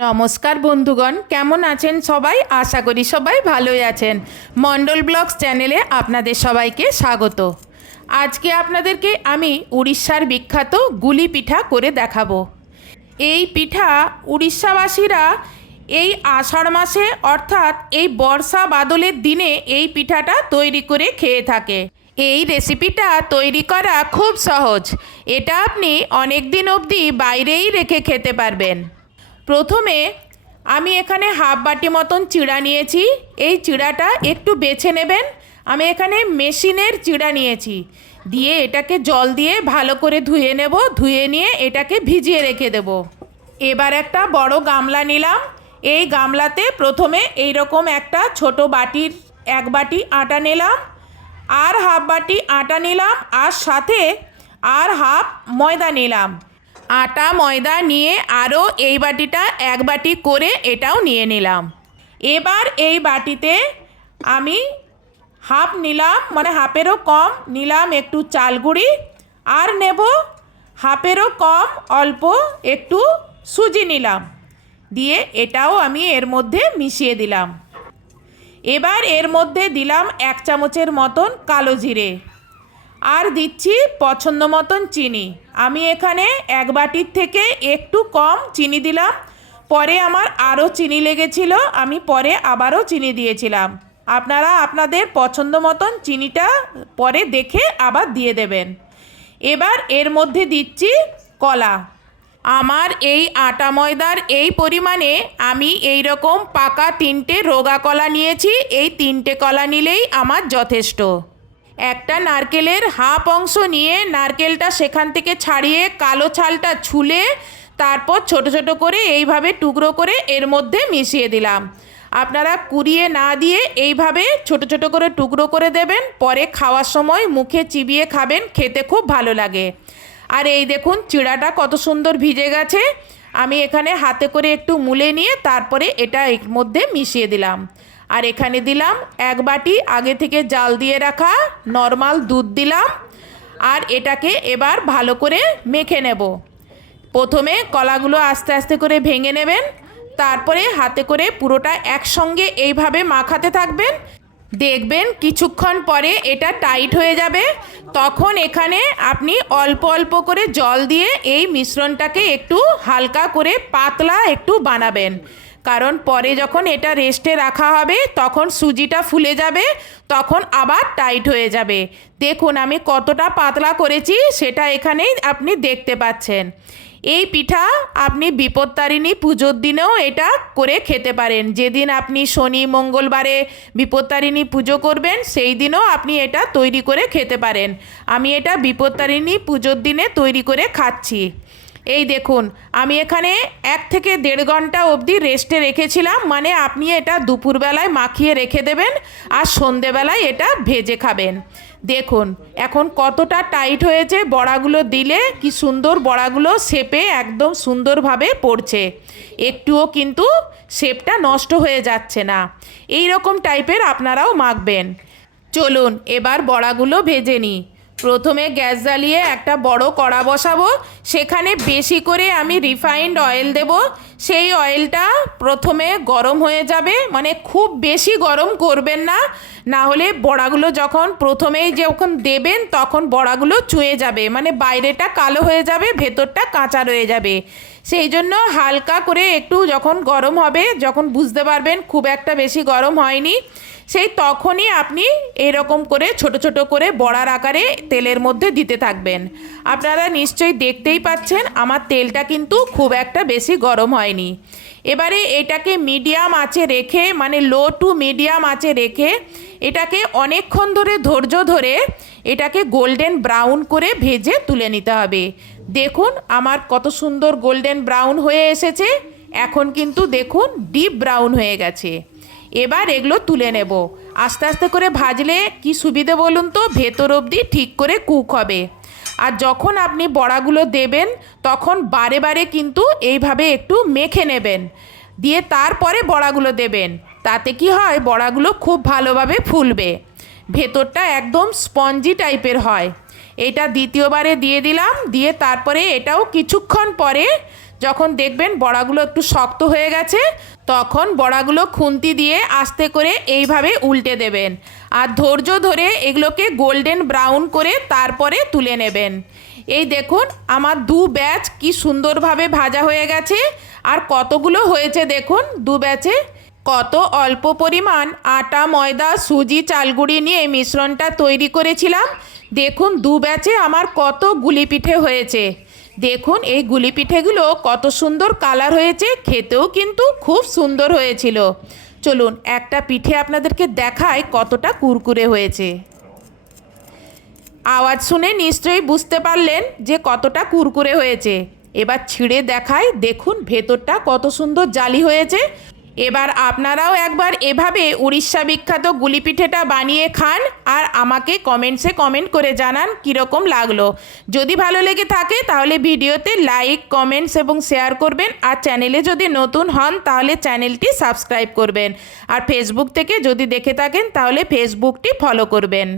নমস্কার বন্ধুগণ, কেমন আছেন সবাই? আশা করি সবাই ভালোই আছেন। মণ্ডল ব্লগস চ্যানেলে আপনাদের সবাইকে স্বাগত। আজকে আপনাদেরকে আমি উড়িষ্যার বিখ্যাত গুলি পিঠা করে দেখাবো। এই পিঠা উড়িষ্যাবাসীরা এই আষাঢ় মাসে অর্থাৎ এই বর্ষা বাদলের দিনে এই পিঠাটা তৈরি করে খেয়ে থাকে। এই রেসিপিটা তৈরি করা খুব সহজ। এটা আপনি অনেক দিন অবধি বাইরেই রেখে খেতে পারবেন। প্রথমে আমি এখানে হাফ বাটি মতন চিড়া নিয়েছি। এই চিড়াটা একটু বেছে নেবেন। আমি এখানে মেশিনের চিড়া নিয়েছি। দিয়ে এটাকে জল দিয়ে ভালো করে ধুয়ে নেব। ধুয়ে নিয়ে এটাকে ভিজিয়ে রেখে দেব। এবার একটা বড় গামলা নিলাম। এই গামলাতে প্রথমে এই রকম একটা ছোট বাটির এক বাটি আটা নিলাম, আর হাফ বাটি আটা নিলাম, আর সাথে আর হাফ ময়দা নিলাম। আটা ময়দা নিয়ে আরও এই বাটিটা এক বাটি করে এটাও নিয়ে নিলাম। এবার এই বাটিতে আমি হাফ নিলাম, মানে হাফেরও কম নিলাম একটু চাল গুঁড়ি, আর নেব হাফেরও কম অল্প একটু সুজি নিলাম। দিয়ে এটাও আমি এর মধ্যে মিশিয়ে দিলাম। এবার এর মধ্যে দিলাম 1 চামচের মতন কালো জিরে, আর দিচ্ছি পছন্দ মতন চিনি। আমি এখানে এক বাটির থেকে একটু কম চিনি দিলাম। পরে আমার আরও চিনি লেগেছিল, আমি পরে আবারও চিনি দিয়েছিলাম। আপনারা আপনাদের পছন্দ মতন চিনিটা পরে দেখে আবার দিয়ে দেবেন। এবার এর মধ্যে দিচ্ছি কলা। আমার এই আটা ময়দার এই পরিমাণে আমি এই রকম পাকা 3টে রোগা কলা নিয়েছি। এই 3টে কলা নিলেই আমার যথেষ্ট। একটা নারকেলের হাফ অংশ নিয়ে নারকেলটা সেখান থেকে ছাড়িয়ে কালো ছালটা ছুলে তারপর ছোট ছোট করে এইভাবে টুকরো করে এর মধ্যে মিশিয়ে দিলাম। আপনারা কুড়িয়ে না দিয়ে এইভাবে ছোট ছোট করে টুকরো করে দেবেন। পরে খাওয়ার সময় মুখে চিবিয়ে খাবেন, খেতে খুব ভালো লাগে। আর এই দেখুন চিড়াটা কত সুন্দর ভিজে গেছে। আমি এখানে হাতে করে একটু মুলে নিয়ে তারপরে এটা এর মধ্যে মিশিয়ে দিলাম। আর এখানে দিলাম এক বাটি আগে থেকে জাল দিয়ে রাখা নর্মাল দুধ দিলাম। আর এটাকে এবার ভালো করে মেখে নেব। প্রথমে কলাগুলো আস্তে আস্তে করে ভেঙে নেবেন, তারপরে হাতে করে পুরোটা একসঙ্গে এইভাবে মাখাতে থাকবেন। দেখবেন কিছুক্ষণ পরে এটা টাইট হয়ে যাবে। তখন এখানে আপনি অল্প অল্প করে জল দিয়ে এই মিশ্রণটাকে একটু হালকা করে পাতলা একটু বানাবেন। কারণ পরে যখন এটা রেস্টে রাখা হবে তখন সুজিটা ফুলে যাবে, তখন আবার টাইট হয়ে যাবে। দেখুন আমি কতটা পাতলা করেছি সেটা এখানেই আপনি দেখতে পাচ্ছেন। এই পিঠা আপনি বিপত্তারিণী পুজোর দিনেও এটা করে খেতে পারেন। যেদিন আপনি শনি মঙ্গলবারে বিপত্তারিণী পুজো করবেন সেই দিনও আপনি এটা তৈরি করে খেতে পারেন। আমি এটা বিপত্তারিণী পুজোর দিনে তৈরি করে খাচ্ছি। এই দেখুন আমি এখানে 1 থেকে 1.5 ঘন্টা অবধি রেস্টে রেখেছিলাম। মানে আপনি এটা দুপুরবেলায় মাখিয়ে রেখে দেবেন আর সন্ধেবেলায় এটা ভেজে খাবেন। দেখুন এখন কতটা টাইট হয়েছে। বড়াগুলো দিলে কি সুন্দর বড়াগুলো শেপে একদম সুন্দরভাবে পড়ছে। একটুও কিন্তু শেপটা নষ্ট হয়ে যাচ্ছে না। এই রকম টাইপের আপনারাও মাখবেন। চলুন এবার বড়াগুলো ভেজে নিই। প্রথমে গ্যাস জ্বালিয়ে একটা বড় কড়া বসাবো। সেখানে বেশি করে আমি রিফাইন্ড অয়েল দেব। সেই অয়েলটা প্রথমে গরম হয়ে যাবে, মানে খুব বেশি গরম করবেন না, না হলে বড়াগুলো যখন প্রথমেই যখন দেবেন তখন বড়াগুলো চুঁয়ে যাবে, মানে বাইরেটা কালো হয়ে যাবে, ভেতরটা কাঁচা রয়ে যাবে। সেই জন্য হালকা করে একটু যখন গরম হবে, যখন বুঝতে পারবেন খুব একটা বেশি গরম হয়নি, সেই তখনই আপনি এরকম করে ছোট ছোট করে বড়ার আকারে তেলের মধ্যে দিতে থাকবেন। আপনারা নিশ্চয়ই দেখতেই পাচ্ছেন আমার তেলটা কিন্তু খুব একটা বেশি গরম হয়নি। এবারে এটাকে মিডিয়াম আঁচে রেখে, মানে লো টু মিডিয়াম আঁচে রেখে এটাকে অনেকক্ষণ ধরে ধৈর্য ধরে এটাকে গোল্ডেন ব্রাউন করে ভেজে তুলে নিতে হবে। দেখুন আমার কত সুন্দর গোল্ডেন ব্রাউন হয়ে এসেছে। এখন কিন্তু দেখুন ডিপ ব্রাউন হয়ে গেছে। এবার এগুলো তুলে নেব। আস্তে আস্তে করে ভাজলে কি সুবিধে বলুন তো, ভেতর অবধি ঠিক করে কুক হবে। আর যখন আপনি বড়াগুলো দেবেন তখন বারে বারে কিন্তু এইভাবে একটু মেখে নেবেন, দিয়ে তারপরে বড়াগুলো দেবেন। তাতে কি হয়, বড়াগুলো খুব ভালোভাবে ফুলবে, ভেতরটা একদম স্পঞ্জি টাইপের হয়। এটা দ্বিতীয়বারে দিয়ে দিলাম। দিয়ে তারপরে এটাও কিছুক্ষণ পরে যখন দেখবেন বড়াগুলো একটু শক্ত হয়ে গেছে তখন বড়াগুলো খুন্তি দিয়ে আস্তে করে এইভাবে উল্টে দেবেন আর ধৈর্য ধরে এগুলোকে গোল্ডেন ব্রাউন করে তারপরে তুলে নেবেন। এই দেখুন আমার দু ব্যাচ কি সুন্দরভাবে ভাজা হয়ে গেছে আর কতগুলো হয়েছে দেখুন দু ব্যাচে। কত অল্প পরিমাণ আটা ময়দা সুজি চালগুঁড়ি নিয়ে মিশ্রণটা তৈরি করেছিলাম। দেখুন দু ব্যাচে আমার কত গুলি পিঠে হয়েছে। দেখুন এই গুলি পিঠেগুলো কত সুন্দর কালার হয়েছে, খেতেও কিন্তু খুব সুন্দর হয়েছিল। চলুন একটা পিঠে আপনাদেরকে দেখাই কতটা কুরকুরে হয়েছে। আওয়াজ শুনে নিশ্চয়ই বুঝতে পারলেন যে কতটা কুরকুরে হয়েছে। এবার ছিঁড়ে দেখাই, দেখুন ভেতরটা কত সুন্দর জালি হয়েছে। এবার আপনারাও একবার এভাবে উড়িষ্যা বিখ্যাত গুলি পিঠেটা বানিয়ে খান আর আমাকে কমেন্টসে কমেন্ট করে জানান কীরকম লাগলো। যদি ভালো লেগে থাকে তাহলে ভিডিওতে লাইক কমেন্টস এবং শেয়ার করবেন আর চ্যানেলে যদি নতুন হন তাহলে চ্যানেলটি সাবস্ক্রাইব করবেন আর ফেসবুক থেকে যদি দেখে থাকেন তাহলে ফেসবুকটি ফলো করবেন।